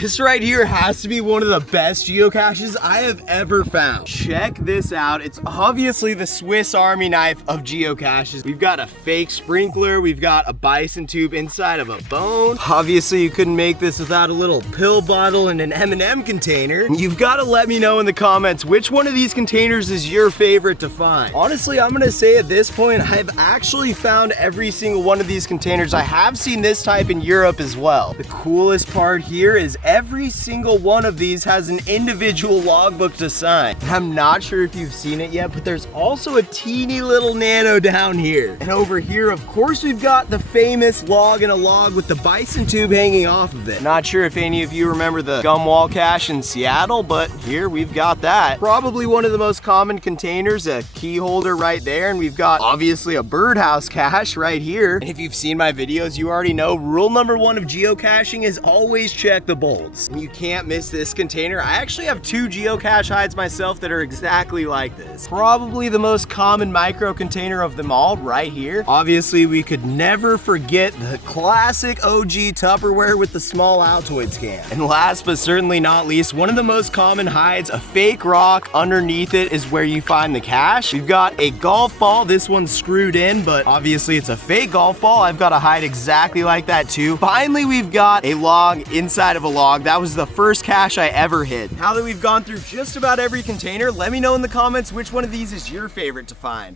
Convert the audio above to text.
This right here has to be one of the best geocaches I have ever found. Check this out. It's obviously the Swiss Army knife of geocaches. We've got a fake sprinkler. We've got a bison tube inside of a bone. Obviously, you couldn't make this without a little pill bottle and an M&M container. You've got to let me know in the comments which one of these containers is your favorite to find. Honestly, I'm gonna say at this point, I've actually found every single one of these containers. I have seen this type in Europe as well. The coolest part here is every single one of these has an individual logbook to sign. I'm not sure if you've seen it yet, but there's also a teeny little nano down here. And over here, of course, we've got the famous log in a log with the bison tube hanging off of it. Not sure if any of you remember the gum wall cache in Seattle, but here we've got that. Probably one of the most common containers, a key holder right there, and we've got obviously a birdhouse cache right here. And if you've seen my videos, you already know rule number 1 of geocaching is always check the bolts. You can't miss this container. I actually have 2 geocache hides myself that are exactly like this. Probably the most common micro container of them all right here. Obviously, we could never forget the classic OG Tupperware with the small Altoids can. And last but certainly not least, one of the most common hides, a fake rock. Underneath it is where you find the cache. We've got a golf ball. This one's screwed in, but obviously it's a fake golf ball. I've got a hide exactly like that too. Finally, we've got a log inside of a log. That was the first cache I ever hid. Now that we've gone through just about every container, let me know in the comments which one of these is your favorite to find.